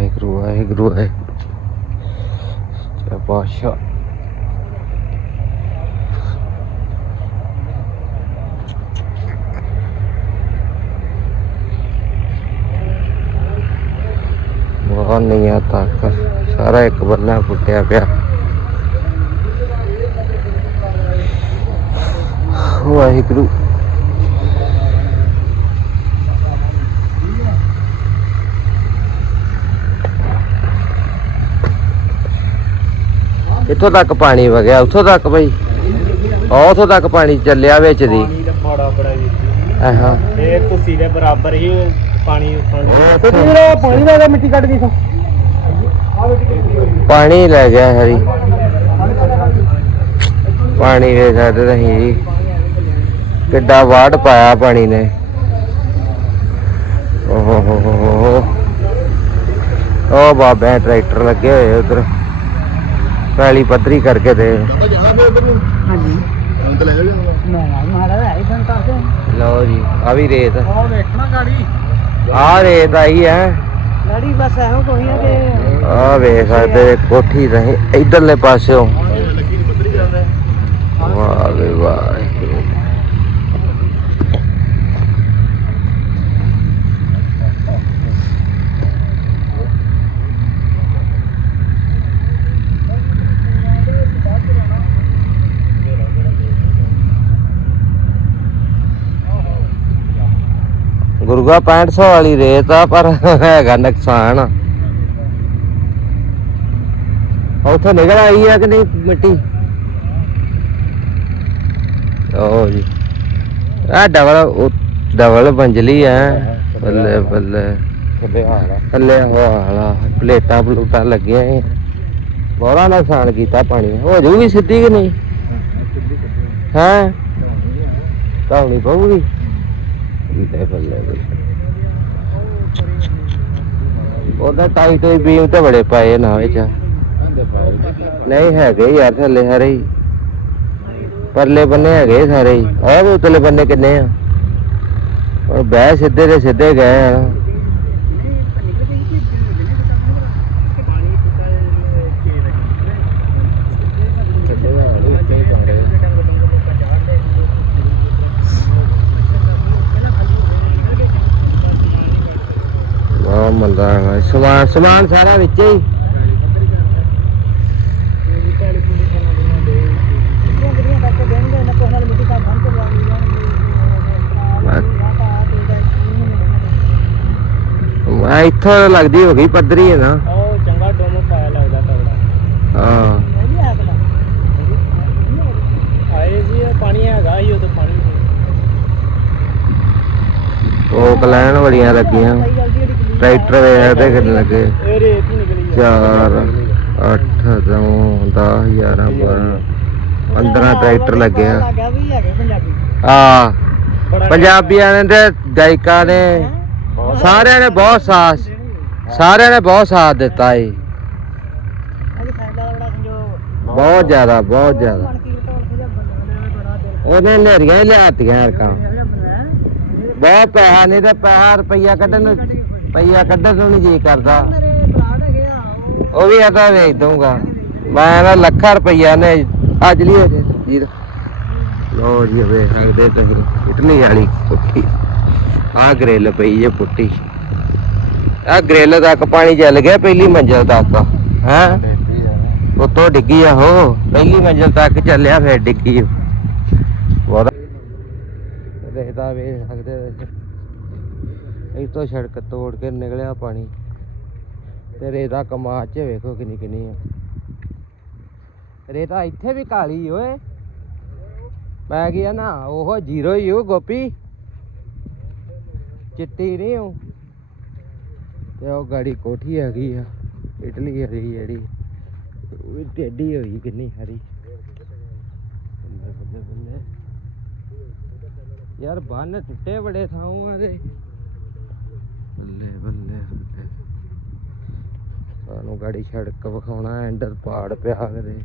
ਵਾਹਿਗੁਰੂ ਵਾਹਿਗੁਰੂ ਵਾਹਿਗੁਰੂ ਜੈ ਪਾਸ਼ਾ ਬਹੁਤ ਨਹੀਂ ਆ ਤੱਕ ਸਾਰਾ ਇੱਕ ਬੰਨਾ ਫੁੱਟਿਆ ਪਿਆ ਵਾਹਿਗੁਰੂ ਇੱਥੋਂ ਤੱਕ ਪਾਣੀ ਵਗਿਆ ਉੱਥੋਂ ਤੱਕ ਬਈ। ਉਹ ਉੱਥੋਂ ਤੱਕ ਪਾਣੀ ਚੱਲਿਆ ਵਿੱਚ ਦੀ। ਪਾਣੀ ਦਾ ਮਾੜਾ ਬੜਾ ਜੀ। ਆਹਾਂ ਇਹ ਕੁਸੀ ਦੇ ਬਰਾਬਰ ਹੀ ਪਾਣੀ ਉੱਪਰ ਤੇ ਜਿਹੜਾ ਪਾਣੀ ਦਾ ਮਿੱਟੀ ਕੱਢ ਗਈ ਸੋ ਪਾਣੀ ਲੈ ਗਿਆ ਹਰੀ। ਪਾਣੀ ਵੇ ਸਾਡੇ ਰਹੀ। ਕਿੱਡਾ ਵਾੜ ਪਾਇਆ ਪਾਣੀ ਨੇ। ਓਹ ਹੋ ਹੋ ਹੋ ਉਹ ਬਾਬੇ ਟਰੈਕਟਰ ਲੱਗੇ ਹੋਏ ਉਧਰ। ਪੈਲੀ ਪੱਧਰੀ ਕਰਕੇ ਦੇ ਹਾਂਜੀ। ਮੈਂ ਮਾੜਾ ਹੈ ਹੀ ਫੋਨ ਕਰਦੇ ਲਓ ਜੀ ਆ ਵੀ ਰੇਤ। ਉਹ ਵੇਖਣਾ ਗਾੜੀ। ਆ ਰੇਤ ਆਈ ਹੈ। ਗਾੜੀ ਬਸ ਇਹੋ ਕੋਈ ਹੈ ਕਿ ਆ ਵੇਖ ਸਕਦੇ ਕੋਠੀ ਰਹੀ ਇਧਰਲੇ ਪਾਸਿਓਂ। ਵਾਹ ਵਾਹ। ਗੁਰੂਗਾ 6500 ਵਾਲੀ ਰੇਤ ਆ ਪਰ ਹੈਗਾ ਨੁਕਸਾਨ। ਆ ਉੱਥੋਂ ਨਿਕਲ ਆਈ ਆ ਕਿ ਨਹੀਂ ਮਿੱਟੀ? ਓ ਜੀ। ਆ ਡਬਲ ਡਬਲ ਬੰਜਲੀ ਆ। ਬੱਲੇ ਬੱਲੇ ਥੱਲੇ ਹਾਲ ਥੱਲੇ ਹਵਾਲਾ ਪਲੇਟਾਂ ਪਲੂਟਾਂ ਲੱਗੀਆਂ ਏ ਬੜਾ ਨੁਕਸਾਨ ਕੀਤਾ ਪਾਣੀ। ਹੋ ਜੂਗੀ ਸਿੱਧੀ ਕਿ ਨਹੀਂ? ਹੈ ਤਾਉਣੀ ਪਊਗੀ। ਬੱਲੇ ਬੱਲੇ ਉਹਦਾ ਟਾਈਟ ਹੋਈ ਬੀਮ ਤਾਂ ਬੜੇ ਪਾਏ ਨਾ ਵਿੱਚ। ਨਹੀਂ ਹੈਗੇ ਯਾਰ, ਥੱਲੇ ਸਾਰੇ ਹੀ। ਪਰਲੇ ਬੰਨੇ ਹੈਗੇ ਸਾਰੇ ਹੀ। ਆਹ ਵੀ ਉਤਲੇ ਬੰਨੇ ਕਿੰਨੇ ਆ? ਉਹ ਬਹਿ ਸਿੱਧੇ ਦੇ ਸਿੱਧੇ ਗਏ ਆ। ਬਹੁਤ ਮੰਦਾ ਹੈ ਸਮਾਨ ਸਮਾਨ ਸਾਰਾ ਵਿੱਚ ਹੀ। ਮੈਂ ਇੱਥੋਂ ਲੱਗਦੀ ਹੋ ਗਈ ਪੱਧਰੀ ਹੈ ਨਾ। ਉਹ ਚੰਗਾ ਡੋਮੋ ਪਾਇਆ ਲੱਗਦਾ ਤਗੜਾ ਹਾਂ। ਆਏ ਜੀ ਪਾਣੀ ਹੈਗਾ ਹੀ ਉਦੋਂ ਪਾਣੀ ਉਹ ਕਲੈਣ ਬੜੀਆਂ ਲੱਗੀਆਂ। ਟਰੈਕਟਰ ਤੇ ਕਿੰਨੇ ਲੱਗੇ। ਇਹ ਰੇਤ ਹੀ ਨਿਕਲੀ 4 8 9 10 11 12 15 ਟਰੈਕਟਰ ਲੱਗੇ ਆ। ਲੱਗਾ ਵੀ ਹੈਗੇ ਪੰਜਾਬੀ। ਆ ਪੰਜਾਬੀਆਂ ਨੇ ਤੇ ਗਾਇਕਾਂ ਨੇ ਸਾਰਿਆਂ ਨੇ ਬਹੁਤ ਸਾਥ ਸਾਰਿਆਂ ਨੇ ਬਹੁਤ ਸਾਥ ਦਿੱਤਾ ਏ। ਅੱਜ ਸਾਈਡ ਦਾ ਬੜਾ ਸੰਜੋ ਬਹੁਤ ਜ਼ਿਆਦਾ ਬਹੁਤ ਜ਼ਿਆਦਾ। ਕੀ ਢੋਲ ਖਿਜਾ ਬੰਦੇ ਬੜਾ ਦਿਲ। ਉਹਨੇ ਨੇਰੀਆਂ ਹੀ ਲਿਆਤੀਆਂ ਖਿਜਾ ਬੰਦਾ ਬਹੁਤ ਪੈਸਾ ਨਹੀਂ ਤੇ ਪੈਸਾ ਰੁਪਈਆ ਕੱਢਣ ਨੂੰ ਰੁਪਈਆ ਕੱਢਣ ਨੂੰ ਨਹੀਂ ਜੀ ਕਰਦਾ। ਮੇਰੇ ਪਲਾਟ ਹੈਗੇ ਆ ਉਹ ਵੀ ਆਦਾ ਵੇਚ ਦਊਂਗਾ। ਮੈਂ ਨਾ ਲੱਖਾਂ ਰੁਪਈਆ ਨੇ ਅੱਜ ਲਈ ਜੀ ਲੋ ਜੀ ਵੇਖ ਸਕਦੇ ਤੁਸੀਂ ਵਾਲੀ ਕੋਠੀ ਆ ਗ੍ਰਿਲ ਪਈ ਜੇ ਪੁੱਟੀ ਆ ਗ੍ਰਿਲ ਤੱਕ ਪਾਣੀ ਚੱਲ ਗਿਆ ਪਹਿਲੀ ਮੰਜ਼ਲ ਤੱਕ ਹੈ? ਉੱਤੋਂ ਡਿੱਗੀ ਆ ਹੋ ਪਹਿਲੀ ਮੰਜ਼ਲ ਤੱਕ ਚੱਲਿਆ ਫਿਰ ਡਿੱਗੀ। ਬਹੁਤ ਦੇਖਦਾ ਵੇਖ ਸਕਦੇ ਤੁਸੀਂ ਇੱਥੋਂ ਸੜਕ ਤੋੜ ਕੇ ਨਿਕਲਿਆ ਪਾਣੀ। ਤੇ ਰੇਤਾ ਕਮਾ ਚ ਵੇਖੋ ਕਿੰਨੀ ਕਿੰਨੀ ਆ। ਰੇਤਾ ਇੱਥੇ ਵੀ ਕਾਲੀ ਓਏ। ਮੈਂ ਗਿਆ ਨਾ, ਉਹ ਜ਼ੀਰੋ ਹੀ ਉਹ ਗੋਪੀ। ਚਿੱਟੀ ਨਹੀਂ ਉਹ ਤੇ ਉਹ ਗਾੜੀ ਕੋਠੀ ਹੈਗੀ ਆ, ਇਟਲੀ ਹਰੀ ਜਿਹੜੀ। ਉਹ ਵੀ ਟੇਢੀ ਹੋਈ ਕਿੰਨੀ ਹਰੀ ਬੱਲੇ ਬੱਲੇ ਬੱਲੇ ਯਾਰ ਬੰਨ ਟੁੱਟੇ ਬੜੇ ਥਾਂ ਦੇ ਬੱਲੇ ਬੱਲੇ ਬੱਲੇ। ਸਾਨੂੰ ਗਾੜੀ ਸੜਕ ਵਿਖਾਉਣਾ, ਐਂਡਰ ਪਾੜ ਪਿਆ ਕਰੇ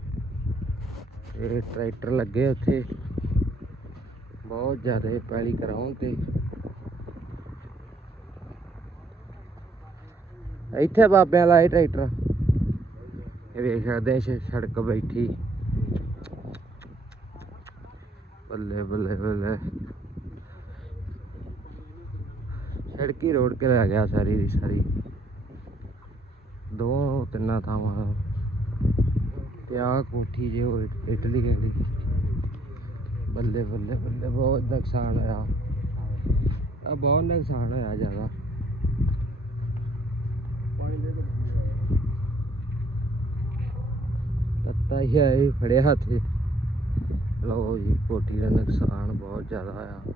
ਇਹ ਟਰੈਕਟਰ ਲੱਗੇ ਉੱਥੇ। ਬਹੁਤ ਜ਼ਿਆਦਾ ਪੈਲੀ ਕਰਾਉਣ ਤੇ। ਇੱਥੇ ਬਾਬਿਆਂ ਲਾਏ ਟਰੈਕਟਰ। ਇਹ ਵੇਖ ਸਕਦੇ ਸੜਕ ਬੈਠੀ। ਬੱਲੇ ਬੱਲੇ ਬੱਲੇ। ਖਿੜਕੀ ਰੋੜ ਕੇ ਲੈ ਗਿਆ ਸਾਰੀ ਦੀ ਸਾਰੀ। ਦੋ ਤਿੰਨਾਂ ਥਾਵਾਂ। ਤੇ ਆਹ ਕੋਠੀ ਜੇ ਉਹ ਇਟਲੀ ਗਈ ਬੱਲੇ ਬੱਲੇ ਬੱਲੇ, ਬਹੁਤ ਨੁਕਸਾਨ ਹੋਇਆ। ਆ ਬਹੁਤ ਨੁਕਸਾਨ ਹੋਇਆ ਜ਼ਿਆਦਾ। ਤੱਤਾ ਹੀ ਆਏ, ਫੜਿਆ ਹੱਥ। ਲਓ ਜੀ, ਕੋਠੀ ਦਾ ਨੁਕਸਾਨ ਬਹੁਤ ਜ਼ਿਆਦਾ ਆ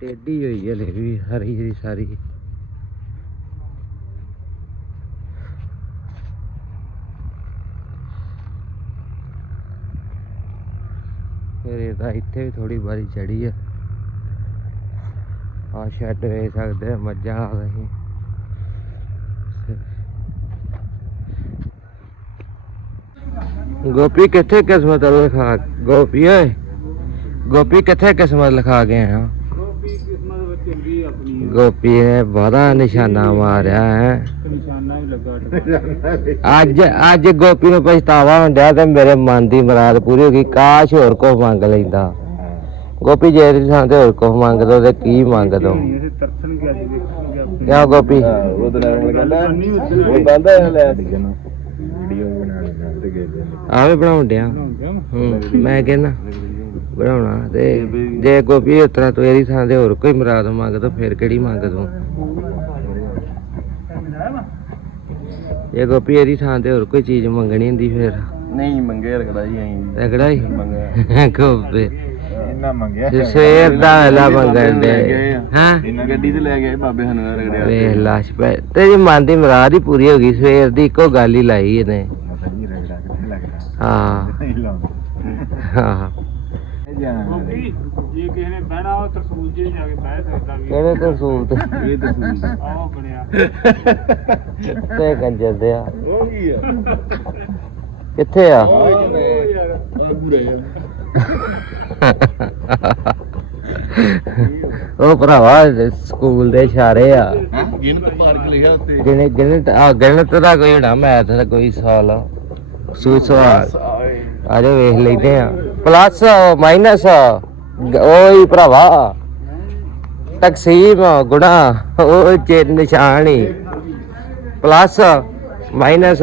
ਟੇਢੀ ਹੋਈ ਹੈ ਹਲੇ ਵੀ ਹਰੀ ਹਰੀ ਸਾਰੀ। ਫਿਰ ਤਾਂ ਇੱਥੇ ਵੀ ਥੋੜੀ ਬਾਰੀ ਚੜੀ ਆ। ਆ ਸ਼ੈੱਡ ਵੇਖ ਸਕਦੇ ਆ, ਮੱਝਾਂ ਆ ਰਹੀ ਗੋਪੀ ਕਿੱਥੇ ਕਿਸਮਤ ਲਿਖਾ ਗੋਪੀ ਓਏ, ਗੋਪੀ ਕਿੱਥੇ ਕਿਸਮਤ ਲਿਖਾ ਗਏ ਆ ਗੋਪੀ ਕਿਸਮਤ ਵਿੱਚ ਚੰਗੀ ਆਪਣੀ ਗੋਪੀ ਨੇ ਬੜਾ ਨਿਸ਼ਾਨਾ ਮਾਰਿਆ ਹੈ। ਨਿਸ਼ਾਨਾ ਲੱਗਾ ਅੱਜ ਅੱਜ ਗੋਪੀ ਨੂੰ ਪਛਤਾਵਾ ਹੁੰਦਿਆ ਤੇ ਮੇਰੇ ਮਨ ਦੀ ਮੁਰਾਦ ਪੂਰੀ ਹੋ ਗਈ। ਕਾਸ਼ ਹੋਰ ਕੋ ਮੰਗ ਲੈਂਦਾ। ਗੋਪੀ ਜੇ ਥਾਂ ਤੇ ਹੋਰ ਕੋ ਮੰਗ ਦੋ ਤੇ ਕੀ ਮੰਗ ਦੋ? ਕਿਉਂ ਗੋਪੀ? ਆਵੇਂ ਬਣਾਉਣ ਡਿਆ। ਮੈਂ ਕਹਿੰਦਾ। ਬਣਾਉਣਾ ਤੇ ਜੇ ਗੋਪੀ ਉਸ ਤਰ੍ਹਾਂ ਤੂੰ ਇਹਦੀ ਥਾਂ ਤੇ ਹੋਰ ਕੋਈ ਮੁਰਾਦ ਮੰਗ ਦੋ ਫਿਰ ਕਿਹੜੀ ਮੰਗ ਦੋ ਜੇ ਗੋਪੀ ਇਹਦੀ ਥਾਂ ਤੇ ਹੋਰ ਕੋਈ ਚੀਜ਼ ਮੰਗਣੀ ਹੁੰਦੀ ਫਿਰ? ਨਹੀਂ ਮੰਗੇ ਰਖਦਾ ਜੀ ਐਂ ਤਗੜਾ ਹੀ ਮੰਗਿਆ। ਗੋਪੀ ਇੰਨਾ ਮੰਗਿਆ। ਤੇ ਸਵੇਰ ਦਾ ਵੇਲਾ ਮੰਗਣ ਦੇ ਹਾਂ? ਇਹਨਾਂ ਗੱਡੀ ਤੇ ਲੈ ਗਏ ਬਾਬੇ ਸਾਨੂੰ ਰਗੜਿਆ ਵੇਖ ਲਾਸ਼ ਪੈ ਤੇਰੀ ਮਨ ਦੀ ਮੁਰਾਦ ਹੀ ਪੂਰੀ ਹੋ ਗਈ ਸਵੇਰ ਦੀ ਇੱਕੋ ਗੱਲ ਹੀ ਲਾਈ ਇਹਨੇ। ਲੱਗਦਾ। ਹਾਂ। ਨਹੀਂ ਲਾਉਂਦਾ ਹਾਂ ਗੋਪੀ ਜੇ ਕਿਸੇ ਨੇ ਬਹਿਣਾ ਉਹ ਤਰਸੂਲ ਜੀ ਜਾ ਕੇ ਬਹਿ ਸਕਦਾ ਵੀ। ਕਿਹੜੇ ਤੋਂ? ਸੂਤ ਇਹ ਤਾਂ ਸੁਣੀ ਆਹ ਬਣਿਆ। ਤੇ ਕੰਜਰ ਦੇ ਆ? ਉਹ ਕੀ ਆ। ਕਿੱਥੇ ਆ? ਉਹ ਯਾਰ ਭਰਾਵਾ ਸਕੂਲ ਦੇ ਇਸ਼ਾਰੇ ਆ। ਗਿਣਤ ਪਾਰਕ ਲਿਖਿਆ ਉੱਤੇ। ਗਿਣੇ ਗਿਣੇ ਆ ਗਣਿਤ ਦਾ ਕੋਈ ਹੋਣਾ ਮੈਥ ਦਾ ਕੋਈ ਸਵਾਲ ਸੂ ਸਵਾਲ? ਆ ਜਾ ਵੇਖ ਲੈਂਦੇ ਆ। ਪਲੱਸ ਮਾਈਨਸ ਓਏ ਭਰਾਵਾ। ਤਕਸੀਮ ਗੁਣਾ ਉਹ ਚ ਨਿਸ਼ਾਨ ਹੀ। Plus minus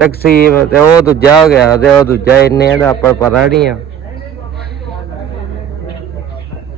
ਤਕਸੀਮ। ਤੇ ਉਹ ਦੂਜਾ ਹੋ ਗਿਆ ਤੇ ਉਹ ਦੂਜਾ ਇੰਨੇ ਦਾ ਆਪਾਂ ਪਤਾ ਨਹੀਂ ਆ।